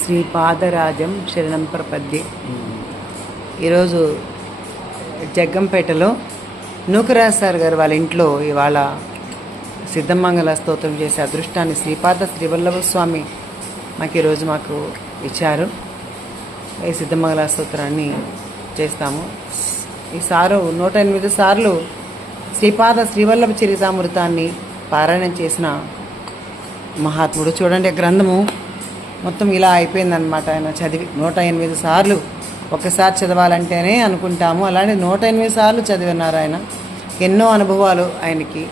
శ్రీపాదరాజం శరణం ప్రపద్యే. ఈరోజు జగ్గంపేటలో నూకరాజ్ సార్ గారు వాళ్ళ ఇంట్లో ఇవాళ సిద్ధమంగళ స్తోత్రం చేసే అదృష్టాన్ని శ్రీపాద శ్రీవల్లభ స్వామి మాకు ఈరోజు మాకు ఇచ్చారు. ఈ సిద్ధమంగళ స్తోత్రాన్ని చేస్తాము. ఈ సారు నూట ఎనిమిది సార్లు శ్రీపాద శ్రీవల్లభ చరితామృతాన్ని పారాయణం చేసిన మహాత్ముడు. చూడండి గ్రంథము మొత్తం ఇలా అయిపోయిందనమాట ఆయన చదివి. నూట ఎనిమిది సార్లు ఒకసారి చదవాలంటేనే అనుకుంటాము. అలానే నూట ఎనిమిది సార్లు చదివినారు ఆయన. ఎన్నో అనుభవాలు ఆయనకి.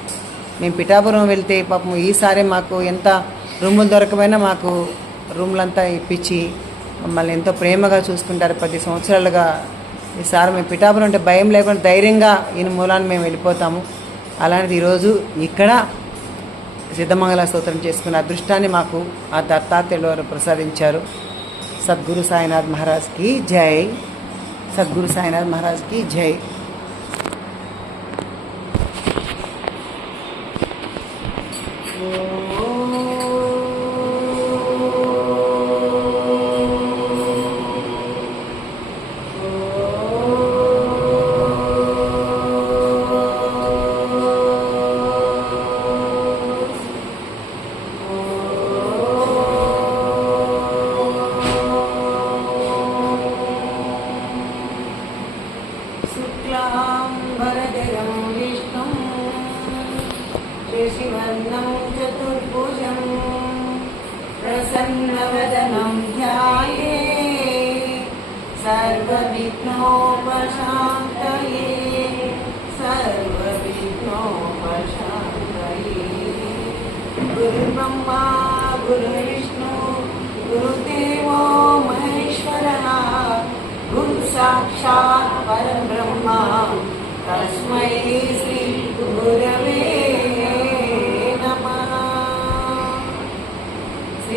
మేము పిఠాపురం వెళ్తే పాపం ఈసారి మాకు ఎంత రూములు దొరకమైనా మాకు రూమ్లంతా ఇప్పించి మమ్మల్ని ఎంతో ప్రేమగా చూసుకుంటారు. పది సంవత్సరాలుగా ఈసారి మేము పిఠాపురం అంటే భయం లేకుండా ధైర్యంగా ఈయన మూలాన్ని మేము వెళ్ళిపోతాము. అలాంటిది ఈరోజు ఇక్కడ సిద్ధమంగళ స్తోత్రం చేసుకున్న అదృష్టాన్ని మాకు ఆ దత్తాత్రేయులు వారు ప్రసాదించారు. సద్గురు సాయినాథ్ మహారాజ్కి జై. సద్గురు సాయినాథ్ మహారాజ్కి జై. प्रसन्नवदनं ध्याये सर्वविघ्नोपशान्तये सर्वविघ्नोपशान्तये। गुरुब्रह्मा गुरुविष्णु गुरुदेवो महेश्वरः गुरु साक्षात् परब्रह्मा तस्मै श्री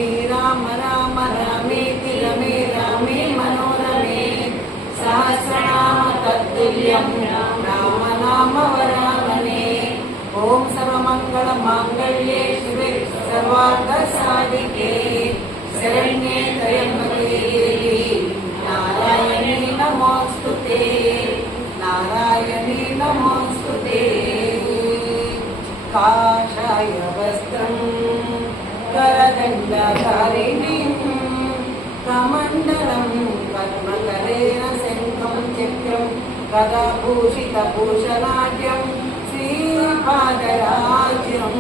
రమే రామ రామ రామేతి రమే రామే మనోరమే సహస్రనామ తత్తుల్యం రామ నామ వరామనే ఓం సర్వమంగళ మాంగళ్యే శివే సర్వార్థ సాధికే శరణ్యే త్రయంబకే నారాయణి నమోస్తుతే నారాయణి నమోస్తుతే కాషాయ వస్త్రం దండకారిణీం శ్రీపాదరాజ్యం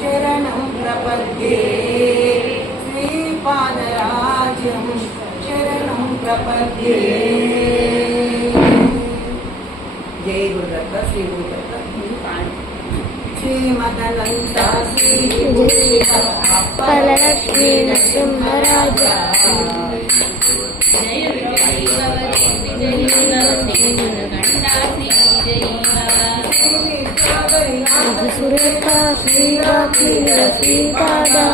శరణం ప్రపద్యే. శ్రీపాదరాజ్యం శరణం ప్రపద్యే. జై గురు శ్రీ గురు అప్పలక్ష్మీ నరసింహరాజా సురేఖ శ్రీరాఖీ సీతాదా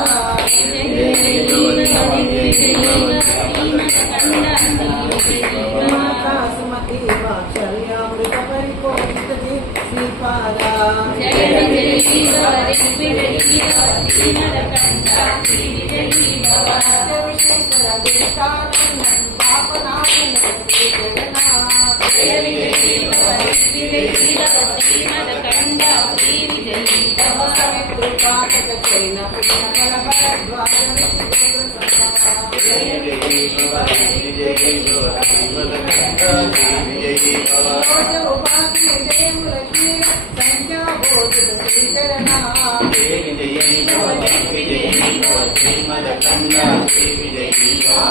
సుమతి వాత్సల్యామృత పరిపోషిత శ్రీపాద శంకర దేశానంద పాపనాశన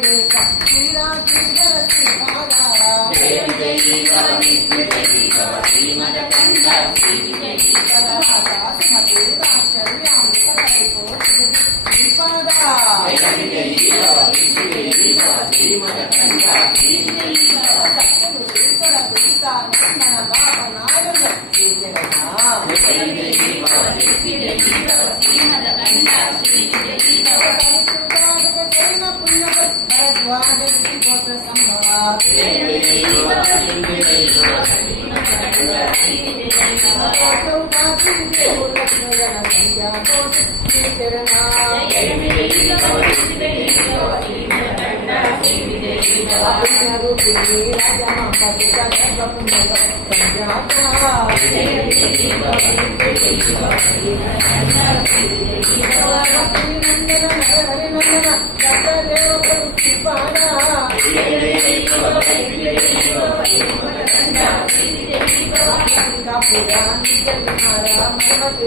没有在。మాణిక్య ప్రభు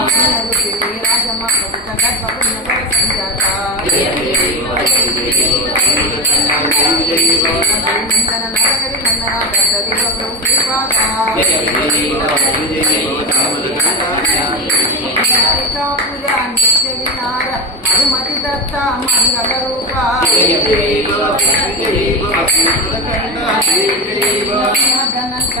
అప్పల లక్ష్మీ నరసింహరాజా విద్యాధరి రాజ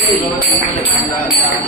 Thank you.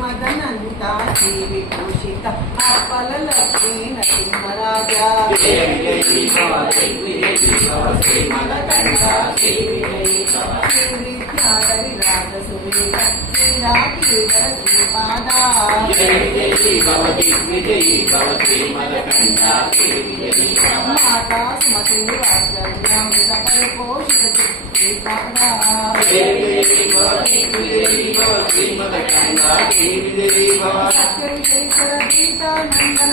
మదనంతా జీవి పోషిత అప్పల లక్ష్మీ శ్రీ శ్రీవిద్యాధరి రాజసుమేత శ్రీరాకీధర శ్రీపాదా మాతా సుమతి వాగ్దామృత పరిపోషిత శ్రీపాదా సత్యవిశేషర గీతానందన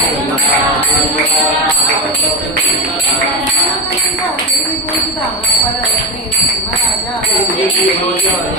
పుణ్య భరతోళను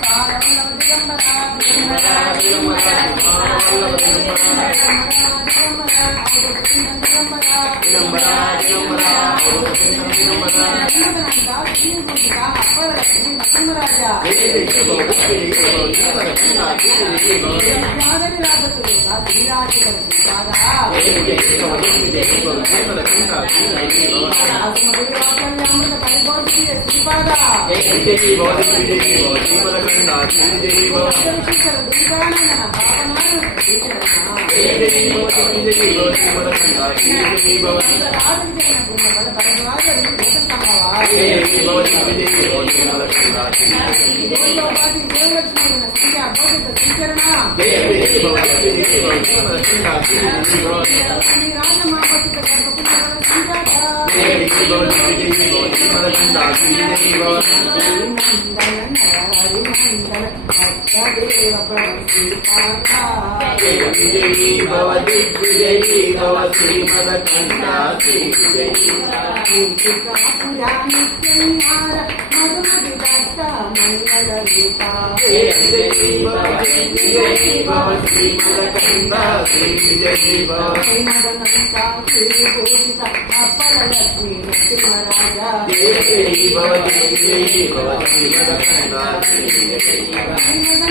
చౌపాటి దేవలక్ష్మీ సంధ్యాగోపిక శ్రీచరణ శ్రీపాద రాజమాపతి విజయీ భవ దిగ్విజయీ భవ శ్రీమద కన్నా శ్రీవిజయీ విజయీ భవ దిగ్విజయీ భవ శ్రీమద కన్నా శ్రీవిజయీ భవ శ్రీమద కన్నా శ్రీభూషిత అప్పలక్ష్మీ నరసింహరాజా జయ జయ భవ జయ జయ భవ శ్రీమద కన్నా శ్రీవిజయీ భవ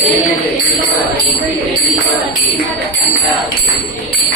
Thank you.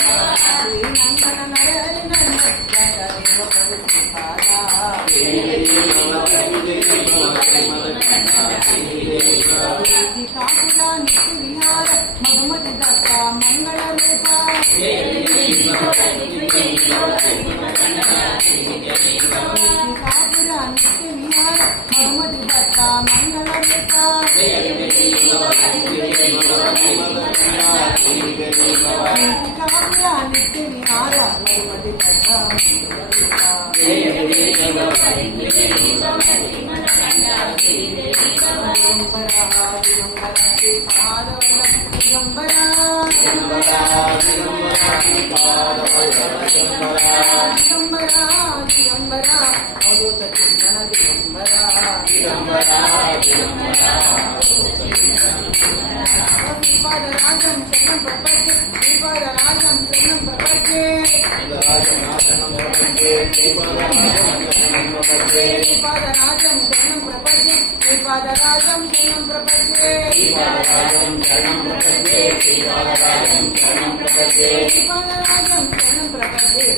பாதராஜம் சரணம் பிரபஞ்சே ஸ்ரீ பாதராஜம் சரணம் பிரபஞ்சே ஸ்ரீ பாதராஜம் சரணம் பிரபஞ்சே ஸ்ரீ பாதராஜம் சரணம் பிரபஞ்சே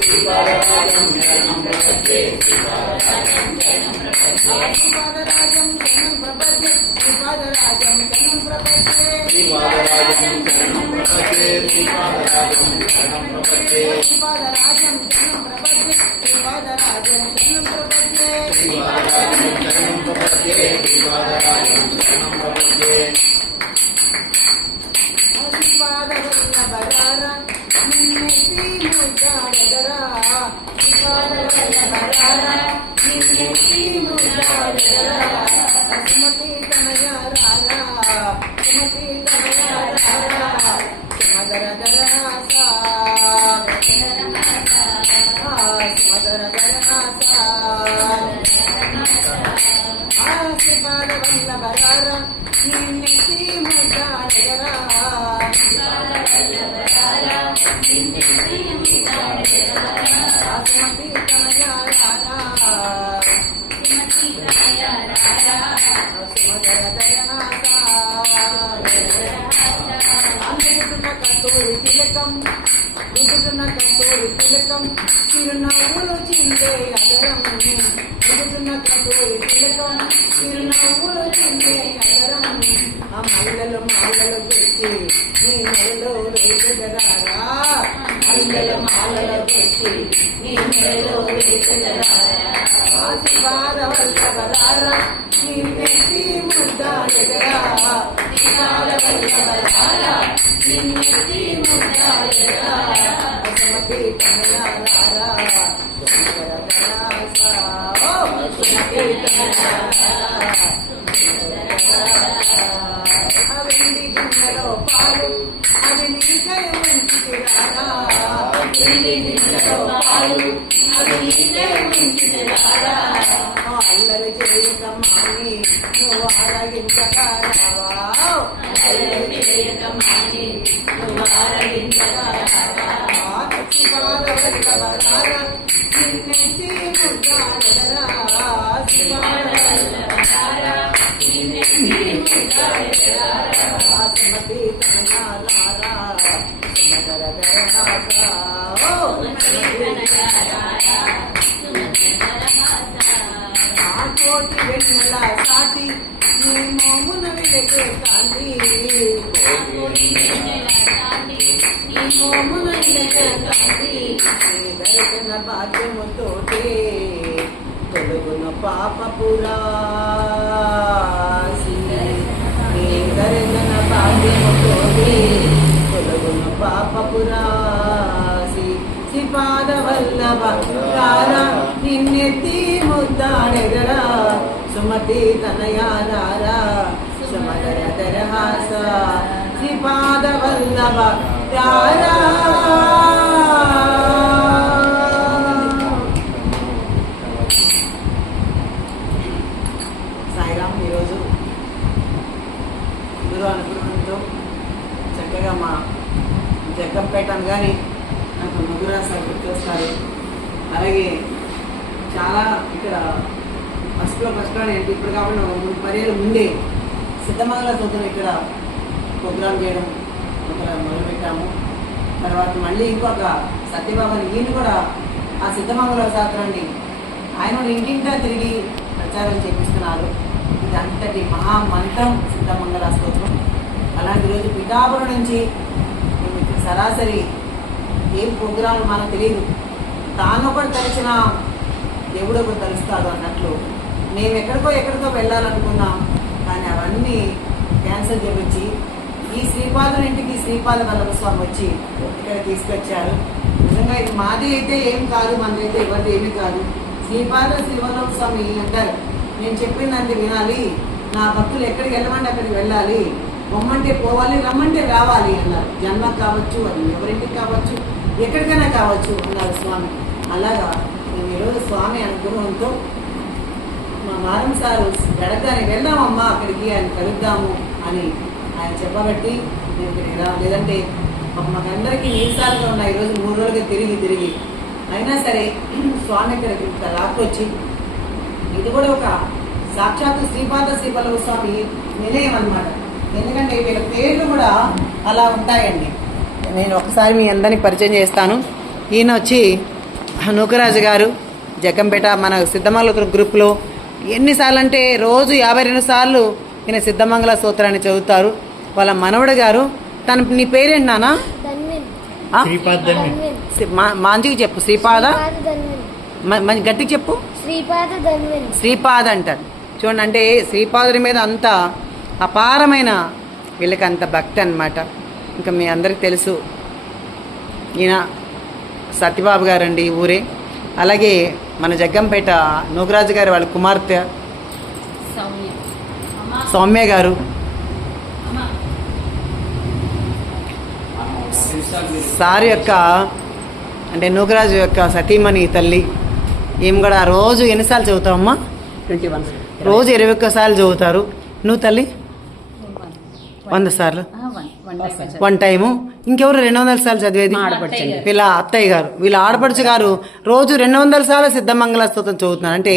ஸ்ரீ பாதராஜம் சரணம் பிரபஞ்சே ஸ்ரீ பாதராஜம் சரணம் பிரபஞ்சே శ్రీపాదరాజం శరణం ప్రపద్యే శ్రీపాదరాజం శరణం ప్రపద్యే శ్రీపాదరాజం శరణం ప్రపద్యే శ్రీపాదరాజం శరణం ప్రపద్యే నిన్నెత్తి నిన్నెత్తి మాలలు పెట్టి నీ మెడలో రేచగరారా ఆశీర్వాద వల్లభరారా నీ నెత్తి ముద్దాడగరా ఆశీర్వాద వల్లభరారా నీ నెత్తి ముద్దాడగరా అసమతి కమలారా సుందరదరాసా ఓ సుమతి కమలారా అల్లరి చేయక నువ్వు ఆరగించకారావా అల్లరి చేయక నువ్వు ఆరగించకారావా నిన్నెత్తి ముద్దాడరా శివారవల్లభరారా నిన్నెత్తి ముద్దాడరా సుమతి తనయారారా ఆ కోటి వెన్నెల సాటి నీ మోమున వెలిగే కాంతి నీ మోమున వెలిగే కాంతి నీ దర్శన భాగ్యముతోటి తొలగును పాపపురాసి నీ దర్శన భాగ్యముతోటి శ్రీపాద వల్లభ రారా నిన్నెత్తి ముద్దాడెగరా సుమతి తనయారారా సుమధర దరహాస శ్రీపాద వల్లభ రారా సాయిరామ్ ఈరోజు గురు అనుగ్రహంతో చక్కగా మా జగ్గంపేట అనగానే నాకు ముగ్గురా సార్ గుర్తొస్తారు అలాగే చాలా ఇక్కడ ఫస్ట్లో ఫస్ట్లో నేను ఇప్పుడు కాబట్టి ఒక మూడు పర్యాలు ముందే సిద్ధమంగళ సూత్రం ఇక్కడ ప్రోగ్రామ్ చేయడం ఒక మొదలుపెట్టాము తర్వాత మళ్ళీ ఇంకొక సత్యబాబాని ఈయన కూడా ఆ సిద్ధమంగళ శాస్త్రాన్ని ఆయన ఇంటింటా తిరిగి ప్రచారం చేపిస్తున్నారు ఇది అంతటి మహా మంత్రం సిద్ధమంగళ స్తోత్రం అలాంటి రోజు పిఠాపురం నుంచి మేము సరాసరి ఏం ప్రోగ్రాం మనకు తెలియదు తాను దేవుడు ఒకరు కలుస్తాడు అన్నట్లు. మేము ఎక్కడికో ఎక్కడికో వెళ్ళాలనుకున్నాం కానీ అవన్నీ క్యాన్సిల్ చేపించి ఈ శ్రీపాదం ఇంటికి శ్రీపాద వల్లభ స్వామి వచ్చి ఇక్కడ తీసుకొచ్చారు. నిజంగా ఇది మాది అయితే ఏం కాదు మనదైతే ఇవ్వండి ఏమీ కాదు. శ్రీపాద శ్రీవల్లభ స్వామి అంటారు. నేను చెప్పినంత వినాలి. నా భక్తులు ఎక్కడికి వెళ్ళమంటే అక్కడికి వెళ్ళాలి. పొమ్మంటే పోవాలి రమ్మంటే రావాలి అన్నారు. జన్మకు కావచ్చు అది ఎవరింటికి కావచ్చు ఎక్కడికైనా కావచ్చు అన్నారు స్వామి. అలాగా. మేము ఈరోజు స్వామి అనుగ్రహంతో మా మారం సారు గడగానే వెళ్దామమ్మా అక్కడికి ఆయన కలుద్దాము అని ఆయన చెప్పబట్టి నేను లేదంటే మాకు మాకందరికీ నీసాలుగా ఉన్నాయి. ఈరోజు మూడు రోజులుగా తిరిగి తిరిగి. అయినా సరే స్వామి ఇక్కడికి ఇంత రాకొచ్చి ఇది కూడా ఒక సాక్షాత్ శ్రీపాద శ్రీపల్లవ స్వామి నిలయం అన్నమాట. ఎందుకంటే వీళ్ళ పేర్లు కూడా అలా ఉంటాయండి. నేను ఒకసారి మీ అందరినీ పరిచయం చేస్తాను. ఈయన వచ్చి నూకరాజు గారు జగ్గంపేట మన సిద్ధమంగళ గ్రూప్లో ఎన్నిసార్లు అంటే రోజు యాభై రెండు సార్లు ఈయన సిద్ధమంగళ స్తోత్రాన్ని చదువుతారు. వాళ్ళ మనవడు గారు తన నీ పేరేంటి నానా మాంజికి చెప్పు శ్రీపాద? మంచి గట్టిగా చెప్పు. శ్రీపాద అంటారు. చూడండి అంటే శ్రీపాదుడి మీద అంత అపారమైన వీళ్ళకి అంత భక్తి అన్నమాట. ఇంకా మీ అందరికి తెలుసు. ఈయన సత్యబాబు గారండి ఊరే. అలాగే మన జగ్గంపేట నూకరాజు గారి వాళ్ళ కుమార్తె సౌమ్య. గారు. సార్ యొక్క అంటే నూకరాజు యొక్క సతీమణి తల్లి. ఈమె కూడా రోజు ఎన్నిసార్లు చదువుతావమ్మా ట్వంటీ వన్ రోజు ఇరవై ఒక్కసార్లు చదువుతారు. నువ్వు తల్లి? వంద సార్లు? One time? ఇంకెవరు రెండు వందల సార్లు చదివేది? వీళ్ళ అత్తయ్య గారు. వీళ్ళ ఆడపడుచు గారు రోజు రెండు వందల సార్లు సిద్ధమంగళ స్తోత్రం చదువుతున్నారు. అంటే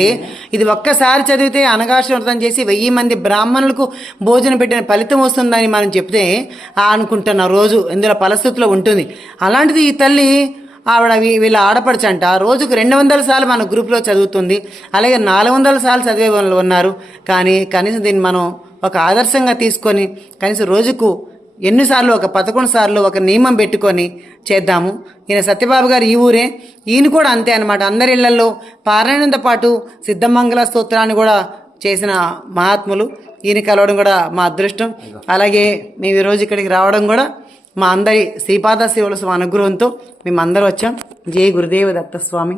ఇది ఒక్కసారి చదివితే అనగాశ వ్రతం చేసి వెయ్యి మంది బ్రాహ్మణులకు భోజనం పెట్టిన ఫలితం వస్తుందని మనం చెప్తే ఆ అనుకుంటున్నాం రోజు ఇందులో ఫలస్థితిలో ఉంటుంది. అలాంటిది ఈ తల్లి ఆవిడ వీళ్ళ ఆడపడుచంట రోజుకు రెండు వందల సార్లు మన గ్రూప్లో చదువుతుంది. అలాగే నాలుగు వందల సార్లు చదివే వాళ్ళు ఉన్నారు. కానీ కనీసం దీన్ని మనం ఒక ఆదర్శంగా తీసుకొని కనీసం రోజుకు ఎన్నిసార్లు ఒక పదకొండు సార్లు ఒక నియమం పెట్టుకొని చేద్దాము. ఈయన సత్యబాబు గారు ఈ ఊరే. ఈయన కూడా అంతే అనమాట అందరి ఇళ్ళలో పారాయణంతో పాటు సిద్ధమంగళ స్తోత్రాన్ని కూడా చేసిన మహాత్ములు. ఈయన కలవడం కూడా మా అదృష్టం. అలాగే మేము ఈరోజు ఇక్కడికి రావడం కూడా మా అందరి శ్రీపాద శివుల స్వామి అనుగ్రహంతో మేము అందరూ వచ్చాం. జై గురుదేవ దత్తస్వామి.